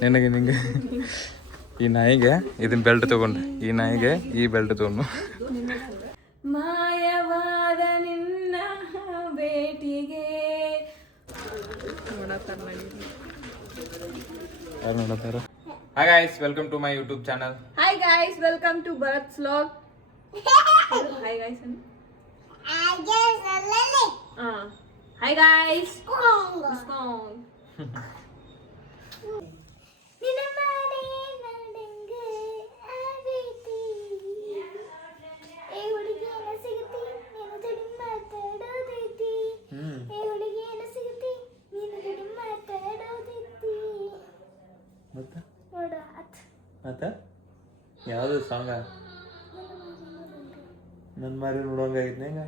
ನಿನಗೆ ನಿಂಗೆ ಈ ನಾಯಿಗೆ ಇದನ್ನ ಬೆಲ್ಟ್ ತಗೊಂಡು ಈ ನಾಯಿಗೆ ಈ ಬೆಲ್ಟ್ ತಗೊಂಡು ಮಾಯವಾದ ನಿನ್ನ ಭೇಟಿಗೆ ಯಾರು ನೋಡತ್ತಾರ. Hi guys, welcome to my YouTube channel. Hi guys, welcome to Bharat vlog. Hi guys hi guys. ಮತ್ತೆ ಯಾವುದು ಸಾಂಗ ನನ್ನ ಮಾರಿ ನೋಡೋಂಗಾಗಿದ್ನ ಈಗ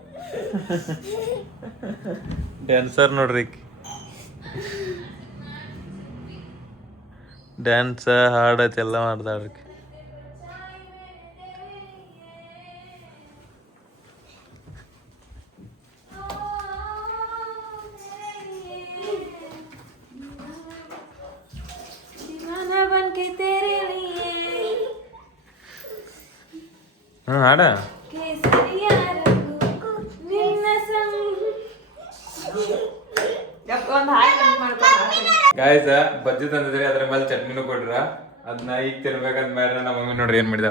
ಡ್ಯಾನ್ಸರ್ ನೋಡ್ರಿ, ಡ್ಯಾನ್ಸ್ ಹಾಡತ್ ಎಲ್ಲ ಮಾಡ್ತಾಳ್ರಿ. ಹಾಡ ಗಾಯ್ಸ ಬಜ್ಜಿ ತಂದಿದ್ರಿ, ಅದ್ರ ಮೇಲೆ ಚಟ್ನಿನೂ ಕೊಟ್ರ. ಅದನ್ನ ಈಗ ತಿನ್ಬೇಕಂತ ಮಾಡ್ರ ನಮ್ಮ ಮಮ್ಮಿ ನೋಡ್ರಿ ಏನ್ ಮಾಡಿದ.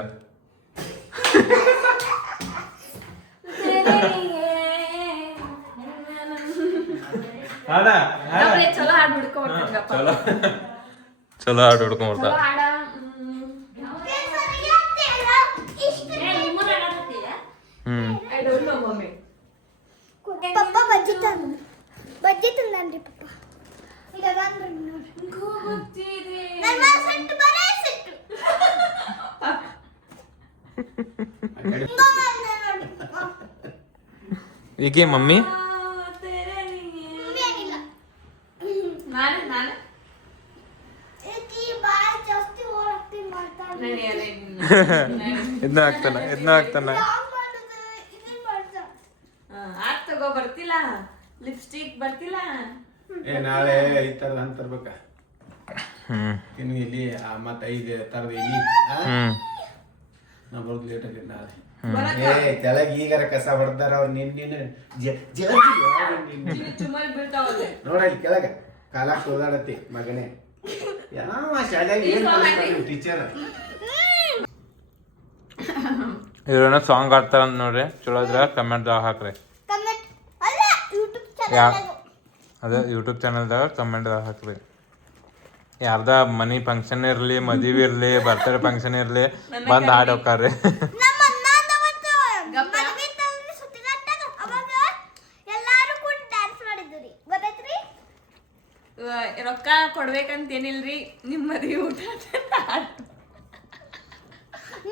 ಚಲೋ ಹಾಡು ಹುಡ್ಕೊಂಡ್ಬರ್ತಾವ. ಪಪ್ಪ ಬಜ್ಜಿ ತಂದ್ರಿ ಪಪ್ಪ. ಈಗ ಮಮ್ಮಿ ಇದನ್ನ ಹಾಕ್ತಾನ ತಗೋ ಬರ್ತಿಲ್ಲ, ಲಿಪ್ಸ್ಟಿಕ್ ಬರ್ತಿಲ್ಲ. ನಾಳೆ 5 ತರದ ಹಣ್ಣು ತರ್ಬೇಕ. ಇಲ್ಲಿ ಮತ್ತ 5 ತರದ ಇಲ್ಲಿ ನಾ ಬರೋದು ಲೇಟ್ ಆಗೈತೆ ನಾಳೆ. ತೆಳಗ ಈಗಾರ ಕಸ ಹೊಡ್ದಾರ ಅವ್ರು ನೋಡ ಇಲ್ಲಿ ಕೆಳಗ ಕಾಲಾಗ ತೋದಾಡತ್ತಿ ಮಗನೇ. ಯಾವ ಶಾಲೆಯಾಗ ಏನ್ ಟೀಚರ್ ಇವ್ರೇನೋ ಸಾಂಗ್ ಆಡ್ತಾರ ಅಂತ ನೋಡ್ರಿ. ಚಲೋ ಇದ್ರ ಕಮೆಂಟ್ದಾಗ ಹಾಕ್ರಿ. ಅದೇ ಯೂಟ್ಯೂಬ್ ಚಾನಲ್ದಾಗ ಕಮೆಂಟ್ದಾಗ ಹಾಕ್ರಿ. ಯಾರ್ದ ಮನಿ ಫಂಕ್ಷನ್ ಇರ್ಲಿ, ಮದುವೆ ಇರ್ಲಿ, ಬರ್ತ್ಡೇ ಫಂಕ್ಷನ್ ಇರ್ಲಿ, ಬಂದ್ ಹಾಡ್ ಹೋಗ್ತಾರ್ರಿ. ರೊಕ್ಕ ಕೊಡ್ಬೇಕಂತ ಏನಿಲ್ರಿ, ನಿಮ್ಮ ಮದುವೆ ಊಟ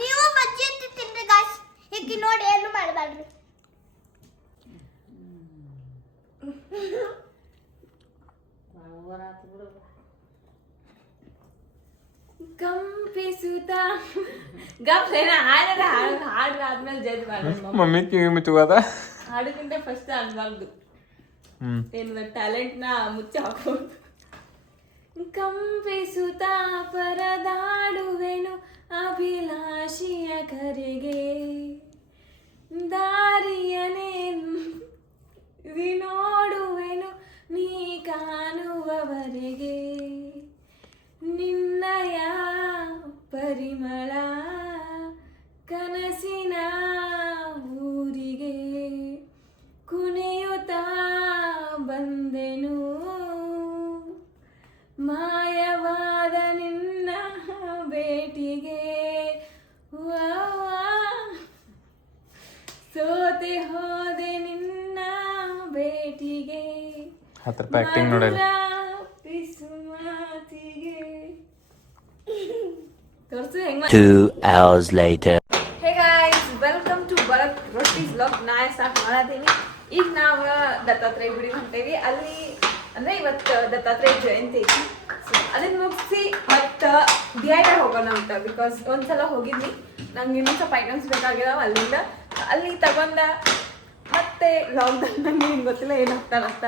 ನೀವು ಬಜ್ಜಿ ತಿನ್ರಿ ಗಾಯ್ಸ್. ಈಗ ನೋಡಿ ಏನು ಮಾಡಬೇಡ್ರಿ. ಕಂಪಿಸುತ್ತ ಗಪ್ಲೇನ ಹಾಡ್ರಾದ್ಮೇಲೆ ಜಡ್ಜ್ ಮಾಡ್ರಿ. ಮಮ್ಮಿ ಕಿವಿ ಮುಚ್ಚುವಾದ ಹಾಡಕ್ಕಿಂತ ಫಸ್ಟ್ ಅನ್ಬಾರ್ದು. ಏನು ಟ್ಯಾಲೆಂಟ್ ನ ಮುಚ್ಚಿ ಹಾಕೋದು. ಕಂಪಿಸುತ್ತ ಪರದಾಡುವೆನು ಅಭಿಲಾಷಿಯ ಕರೆಗೆ, ದಾರಿಯನೇ ನೋಡುವೆನು ನೀ ಕಾಣುವವರೆಗೆ, ನಿನ್ನಯ ಪರಿಮಳ ಕನಸಿನ ಊರಿಗೆ ಕುಣಿಯುತ್ತಾ ಬಂದೆನು, ಮಾಯವಾದ ನಿನ್ನ ಭೇಟಿಗೆ ಸೋತೆ ಹೋದೆ ನಿನ್ನ ಭೇಟಿಗೆ. 10 ರೂಪಾಯಿ ಆಕ್ಟಿಂಗ್ ನೋಡಲ್ಲ. Two hours later. Hey guys, welcome to Bharat Roshi's vlog. ನಾ ಸ್ಟಾರ್ಟ್ ಮಾಡತೀನಿ. ಈಗ ನಾವು ದತ್ತಾತ್ರೇಯ ಗುಡಿ ಹೊಂಟೇವಿ. ಅಲ್ಲಿ ಅಂದ್ರೆ ಇವತ್ತು ದತ್ತಾತ್ರೇಯ ಜಯಂತಿ ಐತಿ. ಅದನ್ನ ಮುಗಿಸಿ ಮತ್ತು ಥಿಯೇಟರ್ ಹೋಗೋಣ ಅಂತ. ಬಿಕಾಸ್ ಒಂದ್ಸಲ ಹೋಗಿದ್ವಿ, ನಂಗೆ ಇನ್ನೊಂದು ಸ್ವಲ್ಪ ಐಟಮ್ಸ್ ಬೇಕಾಗಿದಾವ ಅಲ್ಲಿಂದ. ಅಲ್ಲಿ ತಗೊಂಡ ಮತ್ತೆ ಲಾಕ್ಡೌನ್ ನಂಗೆ ಏನು ಗೊತ್ತಿಲ್ಲ ಏನಾಗ್ತಾರಂತ.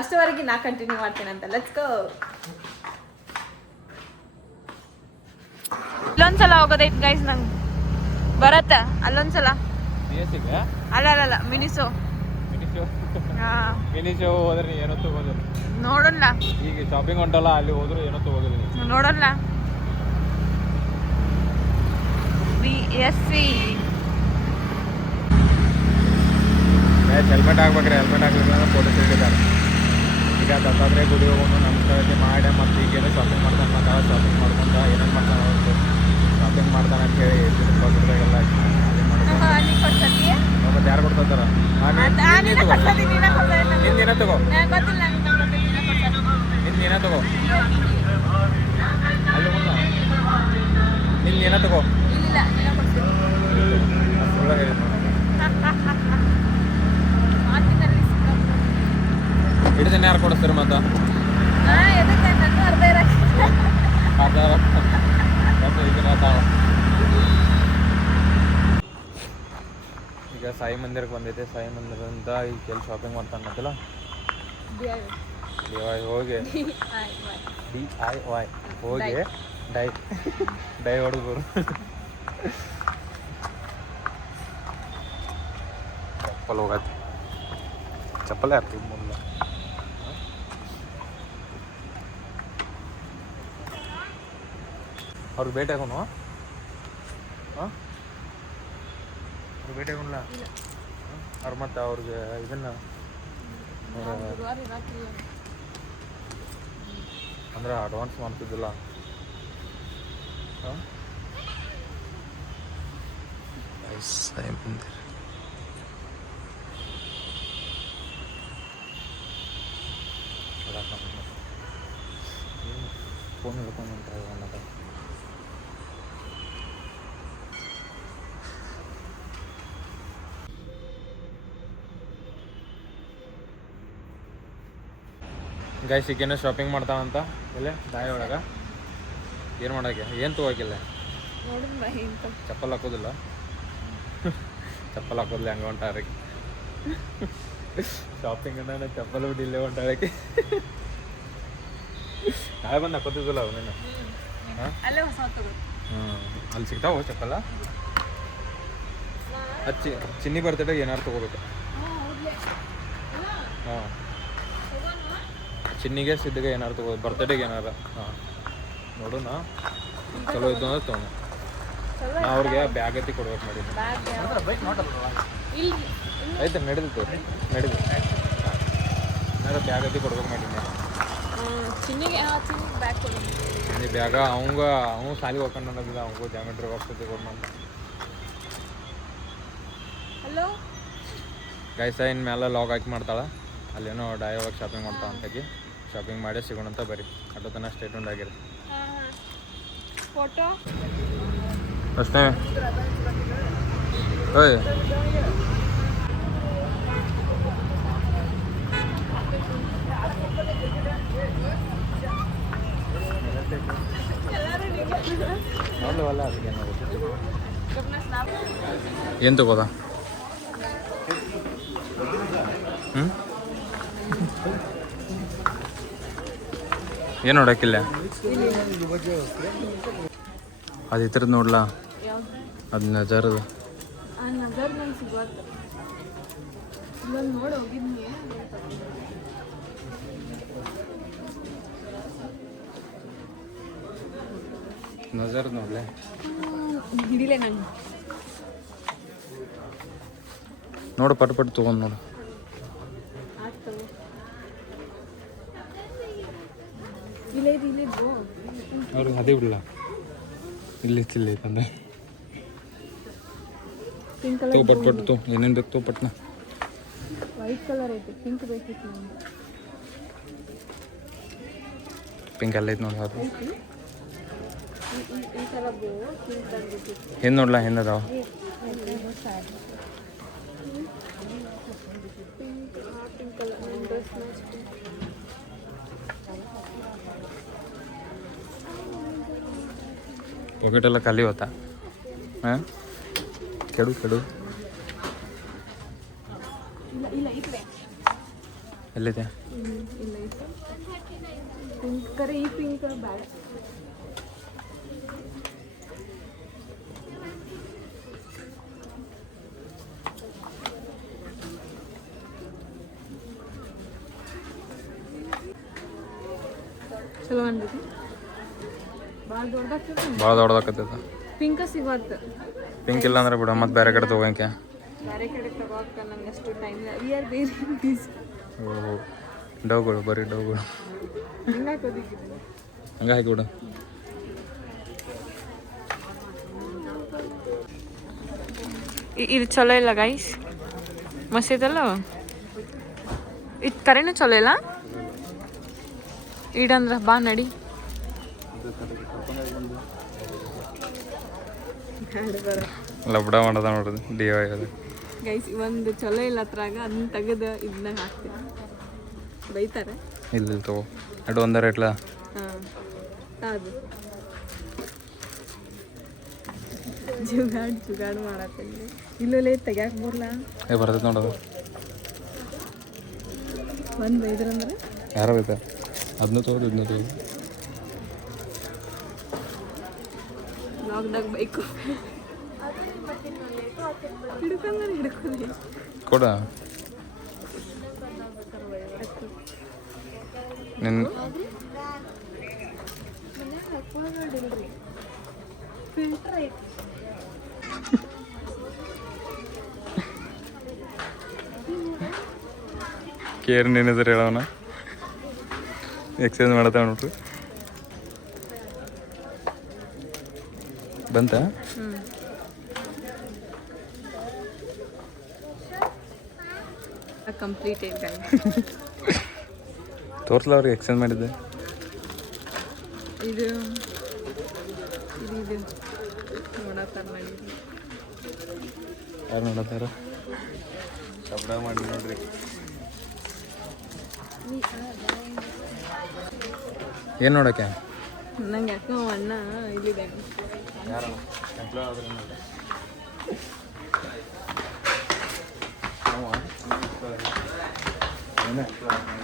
ಅಷ್ಟವರೆಗೆ ನಾ ಕಂಟಿನ್ಯೂ ಮಾಡ್ತೇನೆ ಅಂತ. Let's go. ಇಲ್ಲೊಂದ್ಸಲ ಹೋಗೋದೈತ್ ಗೈಸ್ ನಂಗೆ ಬರತ್ತ ಅಲ್ಲೊಂದ್ಸಲ ಅಲ್ಲ ಮಿನಿಸೋ ಮಿನಿ ಶೋ ಹೋದ್ರೆ ಏನೋ ತಗೋದಿಲ್ಲ ನೋಡೋಣ ಈಗ ಶಾಪಿಂಗ್ ಹೊಂಟಲ್ಲ ಅಲ್ಲಿ ಹೋದ್ರು ಏನೋ ತಗೋದಿಲ್ಲ ನೋಡೋಣ BSC ಹೆಲ್ಮೆಟ್ ಹಾಕ್ಬೇಕ್ರಿ ಹೆಲ್ಮೆಟ್ ಹಾಕ್ಲಿಲ್ಲ ಅಂದ್ರೆ ಪೊಲೀಸ್ ಹಿಡಿತಾರೆ ಈಗ ದತ್ತಾತ್ರೇಯ ಗುಡಿ ಹೋಗೋನು ನಮಸ್ಕಾರ ಮಾಡಿ ಮತ್ತು ಈಗೇನೋ ಶಾಪಿಂಗ್ ಮಾಡ್ತಾನೆ ಮತ್ತು ಶಾಪಿಂಗ್ ಮಾಡ್ಕೊಂಡ ಏನೇನು ಮಾಡ್ತಾನೆ ಅವತ್ತು ಶಾಪಿಂಗ್ ಮಾಡ್ತಾನೆ ಅಂತ ಹೇಳಿ ಎಲ್ಲ ಅಲ್ಲಿ ಕೊಡ್ಸತಿ ಮತ್ತೆ ಯಾರು ಕೊಡ್ತಾರ ನಿಂದೇನ ತಗೋ ನಿಂದೇನ ತಗೋ ಅಲ್ಲಿ ನಿಂದೇನ ತಗೋ ಸುಳ್ಳ ಹೇಳಿ ಹಿಡಿದೇನೆ ಯಾರು ಕೊಡಿಸ್ತಾರೆ ಮತ್ತೆ ಈಗ ಸಾಯಿ ಮಂದಿರಕ್ಕೆ ಬಂದೈತೆ ಸಾಯಿ ಮಂದಿರದಿಂದ ಈಗ ಎಲ್ಲಿ ಶಾಪಿಂಗ್ ಮಾಡ್ತಾನೆ ಅನ್ನೋದಿಲ್ಲ ಹೋಗಿ DIY ಹೋಗಿ ಡೈ ಹೊಡೆದ್ರು ಚಪ್ಪಲ್ ಹೋಗತ್ತೆ ಚಪ್ಪಲ್ ಯಾರು ಮುಂದೆ ಅವ್ರಿಗೆ ಭೇಟಿ ಆಗೋನು ಹಾಂ ಅವ್ರಿಗೆ ಭೇಟಿ ಆಗೋಲ್ಲ ಅವ್ರು ಮತ್ತೆ ಅವ್ರಿಗೆ ಇದನ್ನು ಅಂದ್ರೆ ಅಡ್ವಾನ್ಸ್ ಮಾಡ್ತಿದ್ದಿಲ್ಲ ಹಾಂ ಫೋನ್ ಹಿಡ್ಕೊಂಡು ಹೊಂಟ ಗೈಸ್ ಈಗೇನೋ ಶಾಪಿಂಗ್ ಮಾಡ್ತಾವಂತ ಇಲ್ಲೇ ದಾಯಿ ಒಳಗೆ ಏನು ಮಾಡೋಕ್ಕೆ ಏನು ತೊಗೋಕಿಲ್ಲ ಚಪ್ಪಲ್ ಹಾಕೋದಿಲ್ಲ ಚಪ್ಪಲ್ ಹಾಕೋದಿಲ್ಲ ಹಂಗೆ ಹೊಂಟಾರಕ್ಕೆ ಶಾಪಿಂಗ್ ಅಂದ್ರೆ ಚಪ್ಪಲ್ ಬಿಟ್ಟು ಇಲ್ಲೇ ಹೊಂಟಾಳಕ್ಕೆ ನಾಳೆ ಬಂದು ಹಾಕೋತಿದ್ದಿಲ್ಲ ಅವನೇನು ಹಾಂ ಅಲ್ಲಿ ಸಿಗ್ತಾವ ಚಪ್ಪಲ್ಲ ಅದು ಚಿನ್ನಿ ಬರ್ತಡೆ ಏನಾರು ತೊಗೋಬೇಕು ಹಾಂ ಚಿನ್ನಿಗೆ ಸಿದ್ಧಿಗೆ ಏನಾರು ತಗೋ ಬರ್ತಡೇಗೆ ಏನಾರ ಹಾಂ ನೋಡೋಣ ಚಲೋ ಇದ್ದು ಅಂದ್ರೆ ತೊಗೊಂಡು ನಾ ಅವ್ರಿಗೆ ಬ್ಯಾಗ್ ಎತ್ತಿ ಕೊಡ್ಬೇಕು ಮಾಡಿದ್ದೀನಿ ಆಯ್ತು ನಡೀತು ಏನಾರು ಬ್ಯಾಗ್ ಎತ್ತಿ ಕೊಡ್ಬೇಕು ಮಾಡಿದ್ದೀನಿ ಚಿನ್ನಿ ಬ್ಯಾಗ ಅವ್ನು ಸಾಲಿಗೆ ಹೋಗ್ಕೊಂಡು ಅನ್ನೋದಿಲ್ಲ ಅವಂಗೂ ಜಾಮೆಟ್ರಿ ಬಾಕ್ಸ್ ಕೊಡ್ಕೊಂಡು ಹಲೋ ಗೈಸ ಇನ್ನು ಮೇಲೆ ಲಾಗ್ ಹಾಕಿ ಮಾಡ್ತಾಳೆ ಅಲ್ಲೇನೋ ಡಾಯ್ ಒಳಗೆ ಶಾಪಿಂಗ್ ಮಾಡ್ತಾಳೆ ಅಂತಾಗಿ ಶಾಪಿಂಗ್ ಮಾಡೇ ಸಿಗೋಣ ಅಂತ ಬರೀ ಅಡ್ಡ ತನಕ ಸ್ಟೇಟ್ಮೆಂಟ್ ಆಗಿರಿ ಫೋಟೋ ಅಷ್ಟೇ ಓಯ್ ನೋಡ್ಲವಲ್ಲ ಅದಕ್ಕೆ ಏನು ತಗೋದ ಹ್ಞೂ ಏನು ನೋಡೋಕ್ಕಿಲ್ಲ ಅದು ಈ ಥರದ್ದು ನೋಡ್ಲಾ ಅದು ನಜಾರದು ನಜಾರದು ನೋಡ್ಲೆ ಹಿಡಿಲೆ ನಂಗೆ ನೋಡು ಪಟ್ ತೊಗೊಂಡು ನೋಡು ಅವ್ರಿಗೆ ಅದೇ ಬಿಡಲ್ಲ ಇಲ್ಲಿ ತಂದೆ ತೋ ಪಟ್ ತೋ ಏನೇನು ಬೇಕು ತೋ ಪಟ್ನ ವೈಟ್ ಕಲರ್ ಐತೆ ಪಿಂಕ್ ಬೇಕಿತ್ತು ನಂಗೆ ಪಿಂಕ್ ಎಲ್ಲ ಐತೆ ನೋಡಿ ಅದು ಈ ಥರ ಪಿಂಕ್ ಬೇಕಿತ್ತು ಏನು ನೋಡ್ಲಾ ಏನದಾವ ಪಿಂಕ್ ಕಲರ್ ಡ್ರೆಸ್ ಪಾಕೆಟ್ ಎಲ್ಲ ಖಾಲಿ ಹೋತಾ ಹಾಂ ಕೆಡು ಇಲ್ಲ ಇದ್ರೆ ಎಲ್ಲಿದೆ ಇಲ್ಲ ಇತ್ತು ಪಿಂಕ್ ಕರೆ ಈ ಪಿಂಕ್ ಬೇಡ ಚಲೋ ಅಂದೈತಿ ಭಾಳ ದೊಡ್ಡದಾಗ್ತದೆ ಭಾಳ ದೊಡ್ಡದಾಕತ್ತೈತ. ಪಿಂಕ ಸಿಗೋತ್ತು ಪಿಂಕ್ ಇಲ್ಲ ಅಂದ್ರೆ ಬಿಡ ಮತ್ತೆ ಬೇರೆ ಕಡೆ ತೊಗೋಂಕೆ. ಬೇರೆ ಕಡೆ ತಗೋಕ ನಂಗೆ ಅಷ್ಟು time we are very busy. ಓಹೋ ಡವ್ಗಳು ಬರೀ ಡವ್ಗಳು ಹಿಂಗೆ ಹಾಕೋದಿಕ್ಕಿದೆ ಹಂಗೆ ಹಾಕಿಬಿಡು. ಇದು ಚಲೋ ಇಲ್ಲ ಗೈಸ್, ಮಸ್ತ್ ಐತಲ್ಲ ಇದು ಕರೆನೂ ಚಲೋ ಇಲ್ಲ. ಇಡಂದ್ರ ಬಾ ನಡಿ. ಲಬ್ಡ ಮಾಡೋದ ನೋಡ್ರಿ DIY ಅದು. ಗೈಸ್ ಒಂದು ಚಲೋ ಇಲ್ಲ ಹತ್ರಾಗ ಅದನ್ನ ತೆಗೆದು ಇದನ್ನ ಹಾಕ್ತೀನಿ, ಬೈತಾರೆ. ಇಲ್ಲ ತಗೋ ಅಡು ಒಂದರ ಇಟ್ಲ. ಹಾಂ ಅದು ಜುಗಾಡು ಮಾಡತ್ತೀನಿ. ಇಲ್ಲೇ ತೆಗ್ಯಾಕ ಬರ್ಲ ಬರ್ತೈತೆ ನೋಡೋದು. ಒಂದು ಬೈದ್ರಂದ್ರೆ ಯಾರೋ ಬೇಕಾ ಅದನ್ನೂ ತಗೋದು ಇದನ್ನೂ ತಗೋದು. ಬ್ಲಾಗ್ದಾಗ ಬೈಕು ಹಿಡ್ಕೊಂಡ್ರೆ ಹಿಡ್ಕೊಳ್ಳಿ ಕೊಡ ನಿನ್ನ ಫಿಲ್ಟರ್ ಐತಿ. ಕೇರ್ ನಿನ್ನ ಹೆಸರು ಹೇಳವನ ಎಕ್ಸಸೈಸ್ ಮಾಡತ್ತ ನೋಡ್ರಿ. ಬಂತ ಕಂಪ್ಲೀಟ್ ಐತೆ ತೋರ್ಸಲ ಅವ್ರಿಗೆ ಎಕ್ಸಸೈಸ್ ಮಾಡಿದ್ದೆ. ಇದು ಇದು ನೋಡತ್ತಾರ ಮಾಡಿದ್ವಿ. ಯಾರು ನೋಡತ್ತಾರ ಶಬ್ದ ಮಾಡಿ ನೋಡ್ರಿ. ಏನು ನೋಡಕ್ಕೆ ನಂಗೆ ಯಾಕೋ ಅಣ್ಣ ಇಲ್ಲಿದೆ. ಯಾರು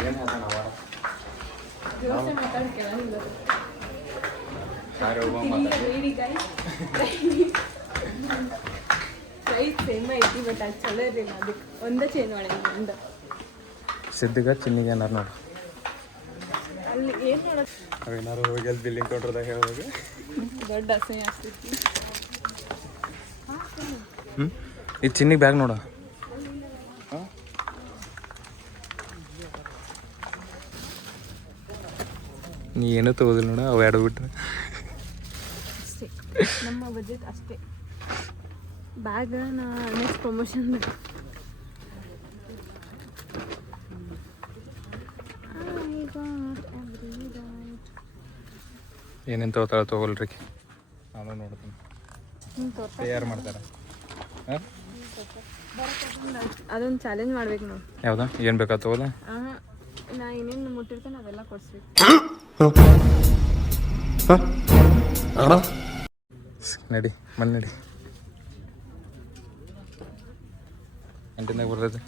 ಏನು ಜೋಸೆ ಮಾತಾಡ್ಕೆ ಪ್ರೈಸ್ ಸೇಮ್ ಐತಿ, ಬಟ್ ಅದು ಚಲೋ ಇರಲಿಲ್ಲ. ಅದಕ್ಕೆ ಒಂದೇ ಚೇಂಜ್ ಮಾಡಿ ಒಂದು ಸಿದ್ಧಿಗ ಚಿನ್ನಿಗೆ ಏನಾರು ನೋಡು. ಅಲ್ಲಿ ಏನು ಮಾಡೋದು ಅವೇನಾರು ಹೋಗಿ ಅಲ್ಲಿ ಬಿಲ್ಲಿಂಗ್ ಕೌಂಟ್ರದಾಗ ಹೇಳೋದು ದೊಡ್ಡ ಅಸಹ್ಯ ಆಗ್ತೈತಿ. ಇದು ಚಿನ್ನಿಗೆ ಬ್ಯಾಗ್ ನೋಡು. ನೀ ಏನೂ ತಗೋದಿಲ್ಲ ನೋಡ ಅವು ಎರಡು ಬಿಟ್ರೆ. ಅಷ್ಟೇ ನಮ್ಮ ಬಜೆಟ್ ಅಷ್ಟೇ. ಬ್ಯಾಗ್ ನಾ ನೆಕ್ಸ್ಟ್ ಪ್ರಮೋಷನ್ ಏನೇನು ತಗೋತಾಳ ತೊಗೊಳ್ರಿ, ನಾನು ನೋಡ್ತೀನಿ. ಯಾರು ಮಾಡ್ತಾರೆ ಹಾಂ ಅದೊಂದು ಚಾಲೆಂಜ್ ಮಾಡ್ಬೇಕು ನಾವು. ಯಾವ್ದಾ ಏನು ಬೇಕಾ ತಗೋಲ್ಲ. ನಾ ಏನೇನು ಮುಟ್ಟಿರ್ತೇನೆ ಅವೆಲ್ಲ ಕೊಡಿಸ್ಬೇಕು. ನಡಿ ಮನೆ ನಡಿ. ಗಂಟೆನಾಗ ಬರ್ತೈತೆ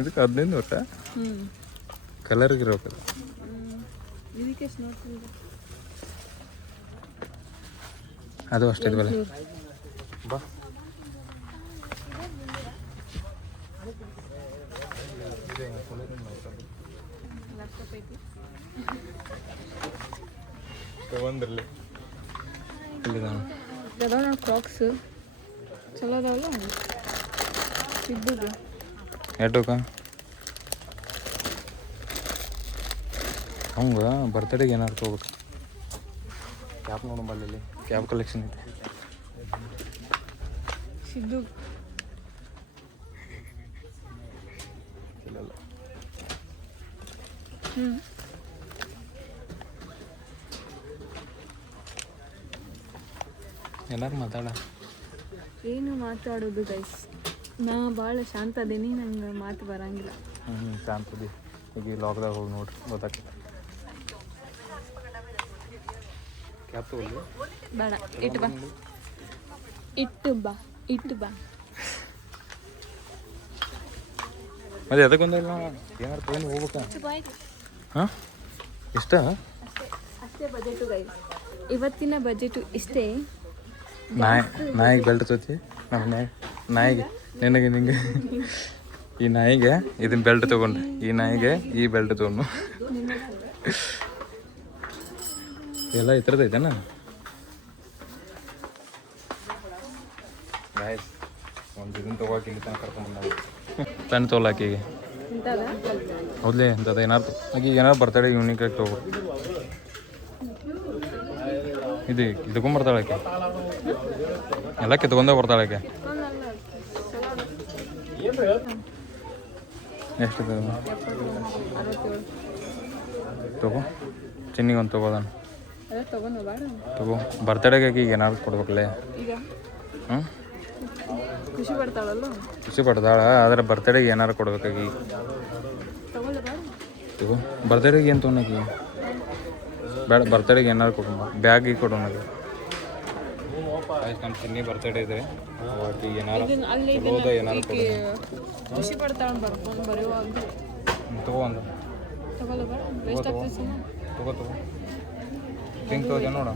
ಇದಕ್ಕೆ 15 ವರ್ಷ ಕಲರ್ಗೆ ಇರೋಕಲ್ಲ. ಇದಕ್ಕೆ ಎಷ್ಟು ನೋಡ್ತೀನಿ ಅದು ಅಷ್ಟೇ ಬೆಲೆ. ಬಾ ಲ್ಯಾಪ್ಟಾಪ್ ಐತಿ ತಗೊಂಡ್ರಲ್ಲಿ ಇಲ್ಲಿದಾನ. ಅದಾವ ನಾವು ಕ್ರಾಕ್ಸ್ ಚಲೋ ಅದಾವಲ್ಲ ಇದ್ದುದು. ಎಷ್ಟಕ್ಕ ಹಂಗೆ ಬರ್ತಡೇಗೆ ಏನಾರು ತೊಗೋಬೇಕು. ಕ್ಯಾಪ್ ನೋಡು ಬಲ್ಲಿ ಕ್ಯಾಪ್ ಕಲೆಕ್ಷನ್ ಐತೆ. ಸಿದ್ದು ಇಲ್ಲಲ್ಲ ಏನಾರು ಮಾತಾಡ. ಏನು ಮಾತಾಡೋದು ಗೈಸ್, ನಾ ಭಾಳ ಶಾಂತ ಅದೇನಿ, ನಂಗೆ ಮಾತು ಬರಂಗಿಲ್ಲ. ಶಾಂತದಿ ಈಗ ಈ ಲಾಕ್ದಾಗ ಹೋಗಿ ನೋಡ್ರಿ ಗೊತ್ತಾಗ್ತದೆ. ಕ್ಯಾಪ್ ತಗೊಳ್ಳಿ ಬೇಡ, ಇಟ್ಟು ಬಾ ಇಟ್ಟು ಬಾ. ಮತ್ತೆ ಅದಕ್ಕೆ ಒಂದಿಲ್ಲ ಏನಾರು ತೊಗೊಂಡು ಹೋಗ್ಬೇಕಾ? ಹಾಂ ಇಷ್ಟ ಅಷ್ಟೇ ಬಜೆಟು ಗೈಸ್, ಇವತ್ತಿನ ಬಜೆಟು ಇಷ್ಟೇ. ನಾಯಿಗೆ ಬೆಲ್ಟ್ ತೋತಿ ನಮ್ಮ ನಾಯಿಗೆ ನಿನಗೆ ನಿಂಗೆ ಈ ನಾಯಿಗೆ ಇದನ್ನ ಬೆಲ್ಟ್ ತಗೊಂಡು ಈ ನಾಯಿಗೆ ಈ ಬೆಲ್ಟ್ ತಗೊಂಡು ಎಲ್ಲ ಈ ಥರದ್ದು ಐತೆನಾ ಗಾಯ್ಸ್ ಒಂದು ಇದನ್ನ ತಗೋಕೆ ಇಲ್ಲಿ ತನಕ ಕರ್ಕೊಂಡ್ಬಂದ ಪೆನ್ ತೊಗೊಳಾಕಿಗೆ ಹೌದ್ಲೇ ಅಂತದ ಏನಾರು ಈಗ ಏನಾರು ಬರ್ತಾಳೆ ಯೂನಿಕ್ ಆಗಿ ತಗೋ ಇದು ಇದಕೊಂಬರ್ತಾಳೆ ಆಕೆ ಎಲ್ಲ ಕಿತ್ಕೊಂಡೇ ಬರ್ತಾಳೆ ಆಕೆ ಎಷ್ಟು ತಗೋ ಚಿನ್ನಿಗೆ ಒಂದು ತಗೋದಾನ ತಗೋ ಬರ್ತಡೇಗೆ ಈಗ ಏನಾದ್ರು ಕೊಡ್ಬೇಕಲ್ಲೇ ಹ್ಞೂ ಖುಷಿ ಪಡ್ತಾಳ ಆದರೆ ಬರ್ತಡೇಗೆ ಏನಾರು ಕೊಡ್ಬೇಕಾಗಿ ತಗೋ ಬರ್ತಡೇಗೆ ಏನು ತೊಗೊಳಕಿ ಬೇಡ ಬರ್ತಡೇಗೆ ಏನಾರು ಕೊಡೋಣ ಬ್ಯಾಗಿಗೆ ಕೊಡೋಣ ಆಯ್ತು ನಮ್ಮ ಚಿನ್ನಿ ಬರ್ತಡೇ ಇದೆ ಅವಾಗ ಏನಾರು ಏನಾರು ಖುಷಿ ಪಡ್ತಾಳೆ ಬರ್ಕೊಂಡು ಬರೆಯುವಾಗ ತಗೋ ಒಂದು ತಗೋ ತಗೋ ಪಿಂಕ್ ತೋದೆ ನೋಡ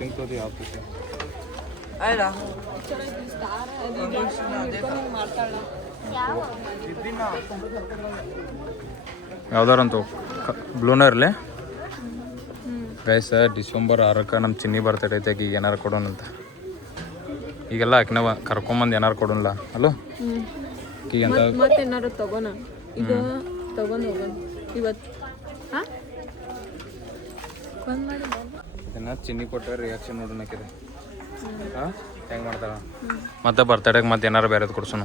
ಪಿಂಕ್ ತೋದಿ ಯಾವ ಪೀಸ್ ಯಾವ್ದಾರಂತ ಬ್ಲೂನ ಇರಲಿ ಗೈಸ್ ಡಿಸೆಂಬರ್ 6ಕ್ಕೆ ನಮ್ಮ ಚಿನ್ನಿ ಬರ್ತಡೇ ಐತೆ ಈಗ ಏನಾರು ಕೊಡೋಣಂತ ಈಗೆಲ್ಲ ಆಕಿನವ ಕರ್ಕೊಂಬಂದು ಏನಾರು ಕೊಡೋಣ ಅಲ್ಲೋ ಈಗ ಎಂತ ಮತ್ತೇನಾರು ತಗೋಣ ಈಗ ತಗೊಂಡು ಹೋಗೋಣ ಇವತ್ತು ಇದನ್ನ ಚಿನ್ನಿ ಕೊಟ್ಟರೆ ರಿಯಾಕ್ಷನ್ ನೋಡೋಣ ಹಾಕಿದೆ ಹಾಂ ಹೆಂಗೆ ಮಾಡ್ತಾಳ ಮತ್ತೆ ಬರ್ತಡೇಗೆ ಮತ್ತೆ ಏನಾರು ಬೇರೆದು ಕೊಡ್ಸೋಣ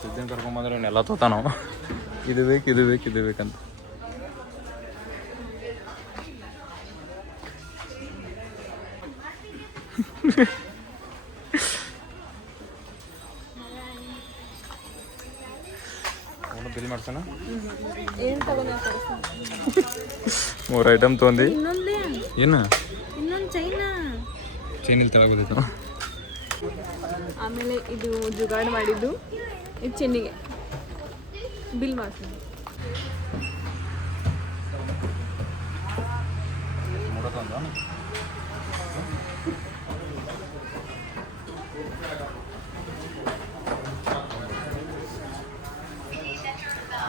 ಸಿದ್ದನ್ ಕರ್ಕೊಂಬಂದ್ರೆ ಇವನ್ನೆಲ್ಲ ತೋತ ನಾವು ಇದು ಬೇಕಂತ ಬಿಲ್ ಮಾಡ್ಸೋಣ ಏನು ತಗೊಂಡ 3 ಐಟಮ್ ತೊಗೊಂಡು ಇನ್ನೊಂದೇ ಏನು ಇನ್ನೊಂದು ಚೈನಲ್ಲಿ ತಗೋದಿತ್ತು ಆಮೇಲೆ ಇದು ಜುಗಾಡ್ ಮಾಡಿದ್ದು ಇದು ಚೆನ್ನಿಗೆ ಬಿಲ್ ಮಾಡ್ತೀನಿ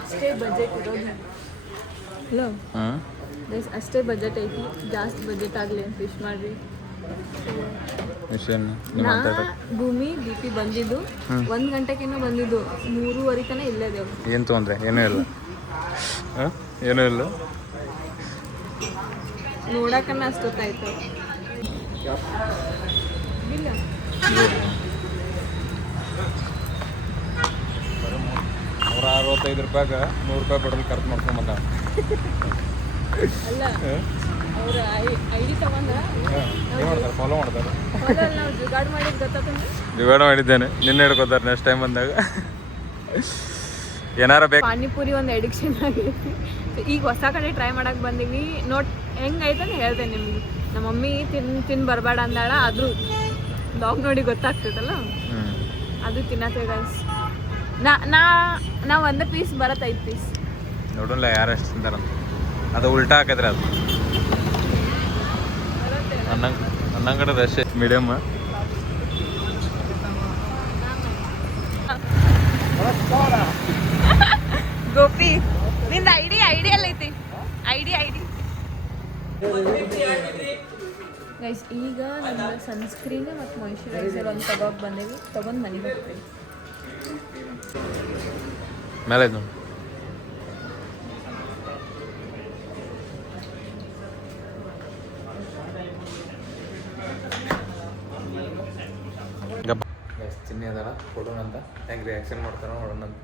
ಅಷ್ಟೇ ಬಜೆಟ್ ಇರೋದು ಹಲೋ ಅಷ್ಟೇ ಬಜೆಟ್ ಐತಿ ಜಾಸ್ತಿ ಬಜೆಟ್ ಆಗಲಿ ಅಂತ ವಿಶ್ ಮಾಡ್ರಿ ಭೂಮಿ ದೀಪಿ ಬಂದಿದ್ದು 1 ಗಂಟೆಗೇನೋ ಬಂದಿದ್ದು 3:30 ತನಕ ಇಲ್ಲೇ ದೇವ್ ಏನು ತೊಗೊಂಡ್ರೆ ಏನೂ ಇಲ್ಲ ನೋಡಕನ್ನ ಅಷ್ಟೊತ್ತಾಯ್ತು ಇಲ್ಲ 165 ರೂಪಾಯಿಗೆ 100 ರೂಪಾಯಿ ಪೆಟ್ರೋಲ್ ಖರ್ಚು ಮಾಡ್ಕೊಂಬಂದ ಅಲ್ಲ ಅವ್ರ ಐಡಿ ತಗೊಂಡ್ರ ಏನು ಮಾಡ್ತಾರೆ ಫಾಲೋ ಮಾಡ್ತಾರೆ ನಾವು ಜುಗಾಡ್ ಮಾಡಿದ್ದು ಗೊತ್ತಾತಂದ್ರೆ ಜುಗಾಡ ಮಾಡಿದ್ದೇನೆ ನಿನ್ನೆ ಹಿಡ್ಕೋತಾರೆ ನೆಕ್ಸ್ಟ್ ಟೈಮ್ ಬಂದಾಗ ಏನಾರ ಬೇಕು ಪಾನಿಪುರಿ ಒಂದು ಅಡಿಕ್ಷನ್ ಆಗೈತಿ ಈಗ ಹೊಸ ಕಡೆ ಟ್ರೈ ಮಾಡಕ್ಕೆ ಬಂದೀವಿ ನೋಟ್ ಹೆಂಗೈತೆ ಅಂತ ಹೇಳ್ತೇನೆ ನಿಮ್ಗೆ ನಮ್ಮ ಮಮ್ಮಿ ತಿನ್ ಬರಬೇಡ ಅಂದಾಳ ಆದರೂ ಬ್ಲಾಗ್ ನೋಡಿ ಗೊತ್ತಾಗ್ತೈತಲ್ಲ ಅದು ತಿನ್ನತ್ತೆ ಗೈಸ್ ನಾ ಒಂದು ಪೀಸ್ ಬರತ್ತೆ 5 ಪೀಸ್ ನೋಡಲ್ಲ ಯಾರು ಎಷ್ಟು ತಿಂತಾರಂತ ಅದು ಉಲ್ಟಾ ಹಾಕಿದ್ರೆ ಅದು ಅನ್ನಂಗಡೆ ರಶ್ ಮೀಡಿಯಮ್ ಗೋಪಿ ನಿಂದ ಐಡಿ ಎಲ್ಲ ಐತಿ ಐಡಿ ಗೈಸ್ ಈಗ ನಮ್ಮ ಸನ್ಸ್ಕ್ರೀನ್ ಮತ್ತು ಮಾಯಿಶ್ಚರೈಸರ್ ಒಂದು ತಗೋಕೆ ಬಂದೇವಿ ತಗೊಂಡು ಮನೆಗೆ ಹೋಗ್ತೀವಿ ಮೇಲೆ ಐತೆ ನೋಡಿ ಚಿನ್ನಿ ಅದಲ್ಲ ಕೊಡೋಣ ಅಂತ ಹೆಂಗೆ ರಿಯಾಕ್ಷನ್ ಮಾಡ್ತಾರೋ ನೋಡೋಣ ಅಂತ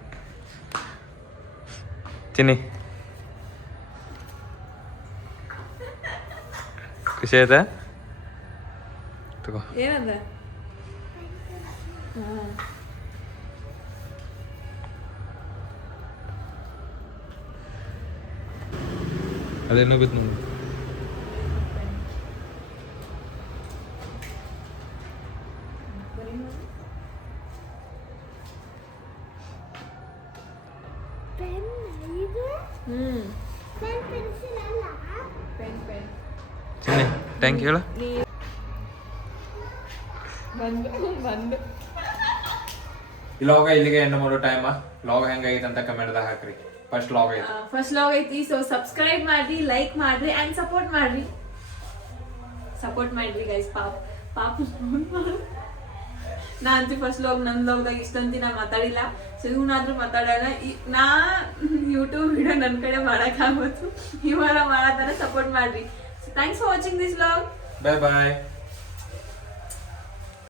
ಚಿನ್ನಿ ಖುಷಿ ಆಯ್ತಾ ತಗೋ ಏನಂದ ಅದೇನೋ ಬಿತ್ತು ನೋಡಿ ಚಿನ್ನಿ ಥ್ಯಾಂಕ್ ಯು ಹೇಳ ಬಂದು ಈ ಲಾಗ ಇಲ್ಲಿಗೆ ಎಂಡ್ ಮಾಡೋ ಟೈಮ. ಲಾಗ್ ಹೆಂಗಾಗೈತೆ ಅಂತ ಕಮೆಂಟ್ದಾಗ ಹಾಕ್ರಿ. ಫಸ್ಟ್ ಲಾಗ್ ಐತಿ. ಫಸ್ಟ್ ಲಾಗ್ ಐತಿ. ಸೊ ಸಬ್ಸ್ಕ್ರೈಬ್ ಮಾಡ್ರಿ, ಲೈಕ್ ಮಾಡ್ರಿ ಅಂಡ್ ಸಪೋರ್ಟ್ ಮಾಡ್ರಿ ಗೈಸ್. ಪಾಪ ನಾ ಅಂತೀವಿ ಫಸ್ಟ್ ಲಾಗ್ ನನ್ನ ಲಾಗ್ದಾಗ ಇಷ್ಟಂತಿ ನಾ ಮಾತಾಡಿಲ್ಲ. ಸೊ ಇವನಾದ್ರೂ ಮಾತಾಡಲ್ಲ. ನಾ ಯೂಟ್ಯೂಬ್ ವಿಡಿಯೋ ನನ್ನ ಕಡೆ ಮಾಡೋಕ್ಕಾಗೋದು, ಇವಾರ ಮಾಡತ್ತಾರ. ಸಪೋರ್ಟ್ ಮಾಡ್ರಿ. Thanks for watching this vlog. Bye bye.